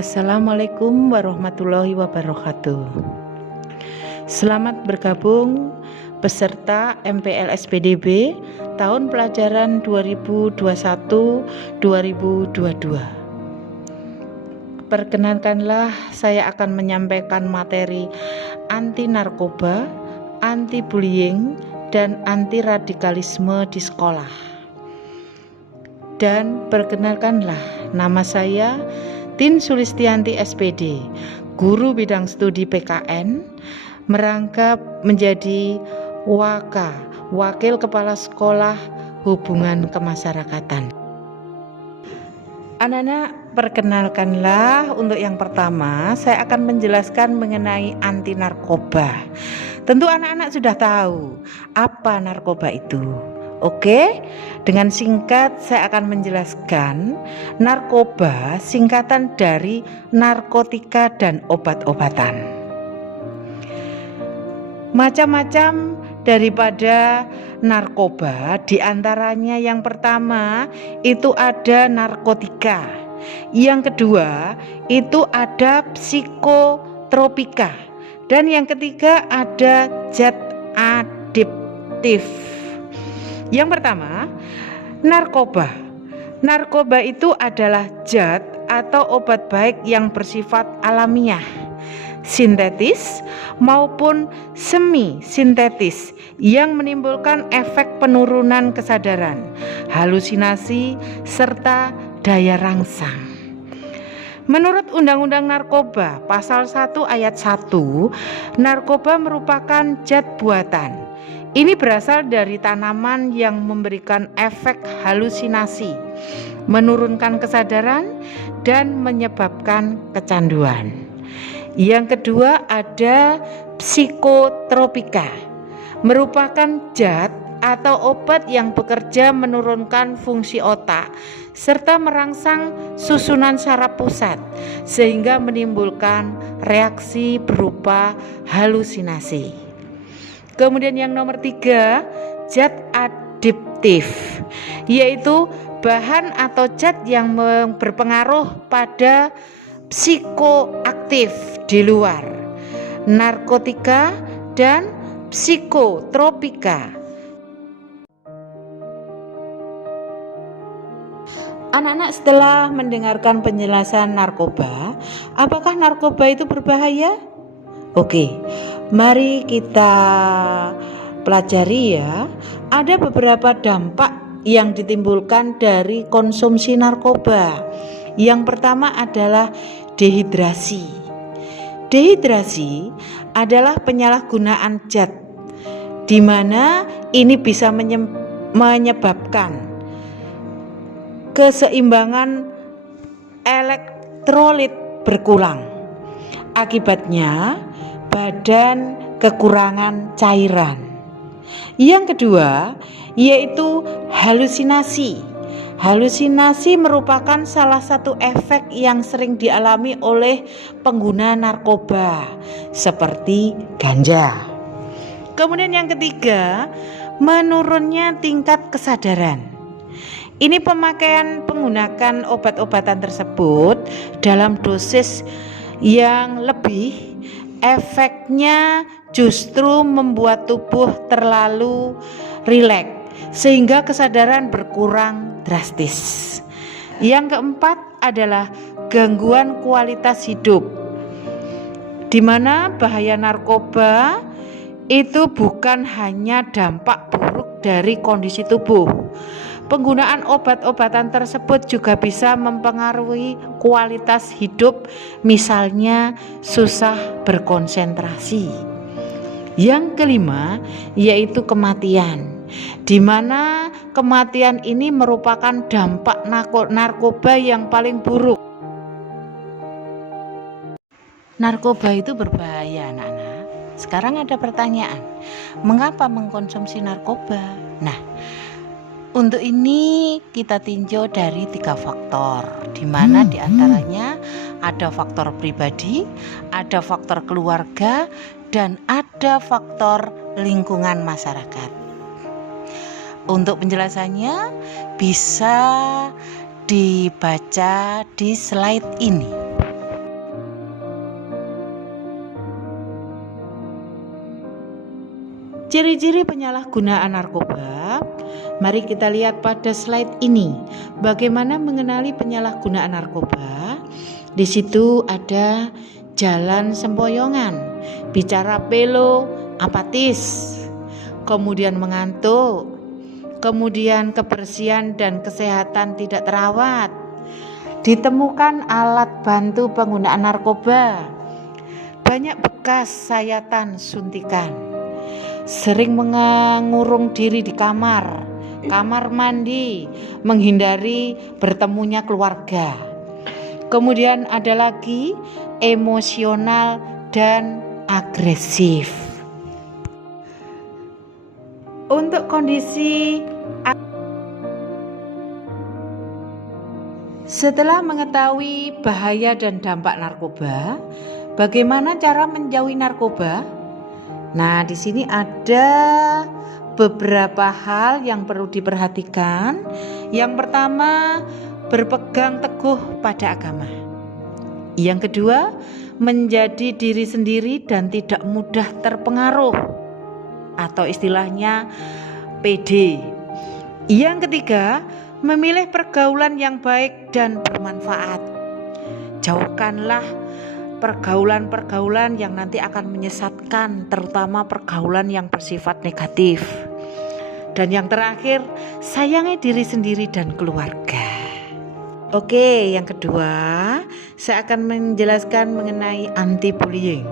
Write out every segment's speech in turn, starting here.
Assalamualaikum warahmatullahi wabarakatuh. Selamat bergabung peserta MPL SPDB tahun pelajaran 2021-2022. Perkenankanlah saya akan menyampaikan materi anti narkoba, anti bullying, dan anti radikalisme di sekolah. Dan perkenalkanlah, nama saya Tin Sulistianti SPD, guru bidang studi PKN, merangkap menjadi Wakil Kepala Sekolah Hubungan Kemasyarakatan. Anak-anak, perkenalkanlah, untuk yang pertama saya akan menjelaskan mengenai anti narkoba. Tentu anak-anak sudah tahu apa narkoba itu. Oke, dengan singkat saya akan menjelaskan narkoba singkatan dari narkotika dan obat-obatan. Macam-macam daripada narkoba, diantaranya yang pertama itu ada narkotika, yang kedua itu ada psikotropika, dan yang ketiga ada zat adiktif. Yang pertama, narkoba. Narkoba itu adalah zat atau obat baik yang bersifat alamiah, sintetis maupun semi sintetis, yang menimbulkan efek penurunan kesadaran, halusinasi, serta daya rangsang. Menurut Undang-Undang Narkoba Pasal 1 Ayat 1, narkoba merupakan zat buatan. Ini berasal dari tanaman yang memberikan efek halusinasi, menurunkan kesadaran, dan menyebabkan kecanduan. Yang kedua ada psikotropika, merupakan zat atau obat yang bekerja menurunkan fungsi otak serta merangsang susunan saraf pusat sehingga menimbulkan reaksi berupa halusinasi. Kemudian yang nomor 3, zat adiktif, yaitu bahan atau zat yang berpengaruh pada psikoaktif di luar narkotika dan psikotropika. Anak-anak, setelah mendengarkan penjelasan narkoba, apakah narkoba itu berbahaya? Oke, mari kita pelajari ya. Ada beberapa dampak yang ditimbulkan dari konsumsi narkoba. Yang pertama adalah dehidrasi. Dehidrasi adalah penyalahgunaan zat, di mana ini bisa menyebabkan keseimbangan elektrolit berkurang. Akibatnya badan kekurangan cairan. Yang kedua yaitu halusinasi. Halusinasi merupakan salah satu efek yang sering dialami oleh pengguna narkoba seperti ganja. Kemudian yang ketiga, menurunnya tingkat kesadaran. Ini pemakaian menggunakan obat-obatan tersebut dalam dosis yang lebih, efeknya justru membuat tubuh terlalu rileks sehingga kesadaran berkurang drastis. Yang keempat adalah gangguan kualitas hidup, di mana bahaya narkoba itu bukan hanya dampak buruk dari kondisi tubuh. Penggunaan obat-obatan tersebut juga bisa mempengaruhi kualitas hidup, misalnya susah berkonsentrasi. Yang kelima yaitu kematian, di mana kematian ini merupakan dampak narkoba yang paling buruk. Narkoba itu berbahaya, anak-anak. Sekarang ada pertanyaan, mengapa mengkonsumsi narkoba? Nah, untuk ini kita tinjau dari 3 faktor, di mana diantaranya ada faktor pribadi, ada faktor keluarga, dan ada faktor lingkungan masyarakat. Untuk penjelasannya bisa dibaca di slide ini. Ciri-ciri penyalahgunaan narkoba. Mari kita lihat pada slide ini. Bagaimana mengenali penyalahgunaan narkoba? Di situ ada jalan sempoyongan, bicara pelo, apatis, kemudian mengantuk, kemudian kebersihan dan kesehatan tidak terawat, ditemukan alat bantu penggunaan narkoba, banyak bekas sayatan suntikan, sering mengurung diri di kamar mandi, menghindari bertemunya keluarga. Kemudian ada lagi emosional dan agresif. Untuk kondisi setelah mengetahui bahaya dan dampak narkoba, bagaimana cara menjauhi narkoba? Nah, di sini ada beberapa hal yang perlu diperhatikan. Yang pertama, berpegang teguh pada agama. Yang kedua, menjadi diri sendiri dan tidak mudah terpengaruh, atau istilahnya PD. Yang ketiga, memilih pergaulan yang baik dan bermanfaat. Jauhkanlah pergaulan-pergaulan yang nanti akan menyesatkan, terutama pergaulan yang bersifat negatif. Dan yang terakhir, sayangi diri sendiri dan keluarga. Oke, yang kedua, saya akan menjelaskan mengenai anti-bullying.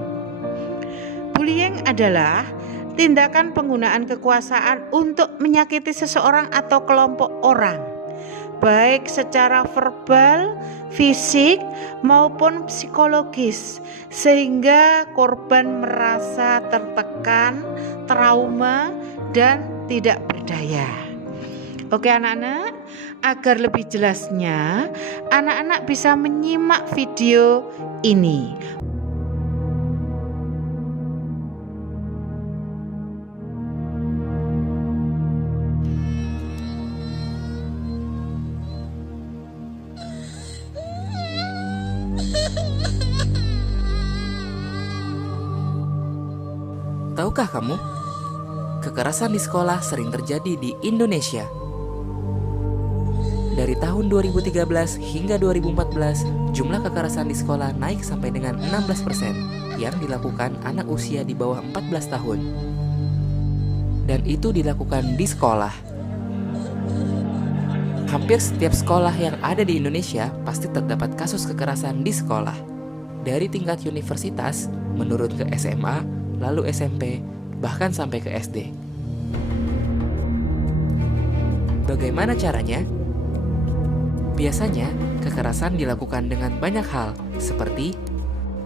Bullying adalah tindakan penggunaan kekuasaan untuk menyakiti seseorang atau kelompok orang, baik secara verbal, fisik, maupun psikologis, sehingga korban merasa tertekan, trauma, dan tidak berdaya. Oke anak-anak, agar lebih jelasnya, anak-anak bisa menyimak video ini. Tahukah kamu, kekerasan di sekolah sering terjadi di Indonesia. Dari tahun 2013 hingga 2014, jumlah kekerasan di sekolah naik sampai dengan 16% yang dilakukan anak usia di bawah 14 tahun. Dan itu dilakukan di sekolah. Hampir setiap sekolah yang ada di Indonesia pasti terdapat kasus kekerasan di sekolah. Dari tingkat universitas, menurun ke SMA, lalu SMP, bahkan sampai ke SD. Bagaimana caranya? Biasanya, kekerasan dilakukan dengan banyak hal, seperti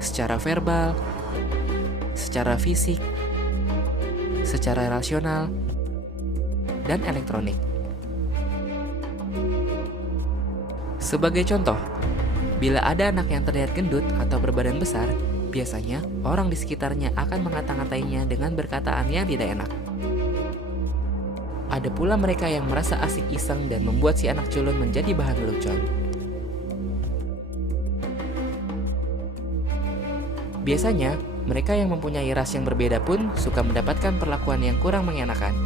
secara verbal, secara fisik, secara rasional, dan elektronik. Sebagai contoh, bila ada anak yang terlihat gendut atau berbadan besar, biasanya orang di sekitarnya akan mengata-ngatainya dengan perkataan yang tidak enak. Ada pula mereka yang merasa asik iseng dan membuat si anak culun menjadi bahan lelucon. Biasanya, mereka yang mempunyai ras yang berbeda pun suka mendapatkan perlakuan yang kurang mengenakan.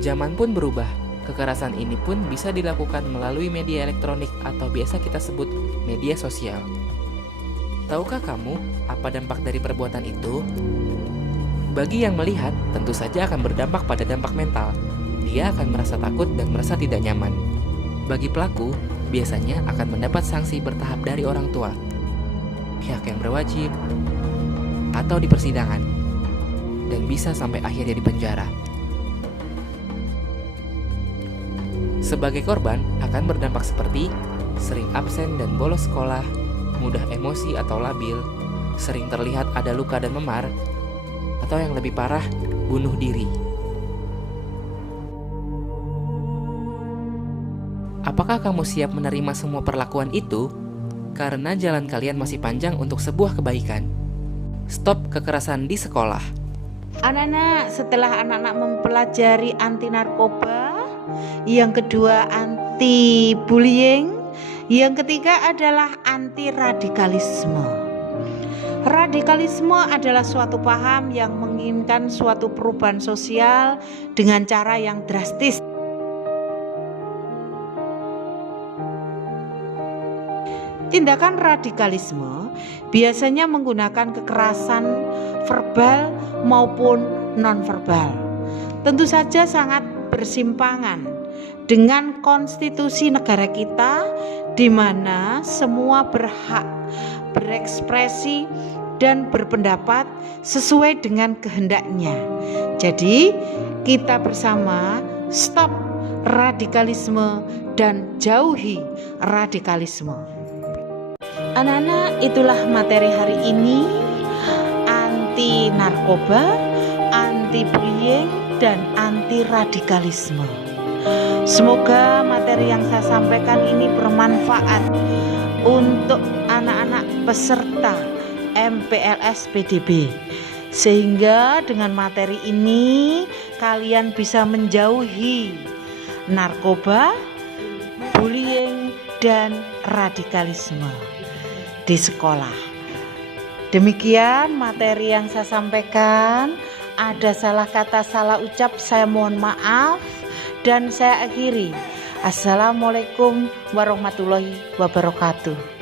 Zaman pun berubah. Kekerasan ini pun bisa dilakukan melalui media elektronik atau biasa kita sebut media sosial. Tahukah kamu apa dampak dari perbuatan itu? Bagi yang melihat, tentu saja akan berdampak pada dampak mental. Dia akan merasa takut dan merasa tidak nyaman. Bagi pelaku, biasanya akan mendapat sanksi bertahap dari orang tua, pihak yang berwajib, atau di persidangan, dan bisa sampai akhirnya di penjara. Sebagai korban akan berdampak seperti sering absen dan bolos sekolah, mudah emosi atau labil, sering terlihat ada luka dan memar, atau yang lebih parah, bunuh diri. Apakah kamu siap menerima semua perlakuan itu? Karena jalan kalian masih panjang untuk sebuah kebaikan. Stop kekerasan di sekolah. Anak-anak, setelah anak-anak mempelajari anti narkoba, yang kedua anti bullying, yang ketiga adalah anti radikalisme. Radikalisme adalah suatu paham yang menginginkan suatu perubahan sosial dengan cara yang drastis. Tindakan radikalisme biasanya menggunakan kekerasan verbal maupun nonverbal. Tentu saja sangat bersimpangan dengan konstitusi negara kita, di mana semua berhak berekspresi dan berpendapat sesuai dengan kehendaknya. Jadi, kita bersama stop radikalisme dan jauhi radikalisme. Anak-anak, itulah materi hari ini, anti narkoba, anti bullying, dan anti radikalisme. Semoga materi yang saya sampaikan ini bermanfaat untuk anak-anak peserta MPLS PDB, sehingga dengan materi ini kalian bisa menjauhi narkoba, bullying, dan radikalisme di sekolah. Demikian materi yang saya sampaikan. Ada salah kata, salah ucap, saya mohon maaf, dan saya akhiri. Assalamualaikum warahmatullahi wabarakatuh.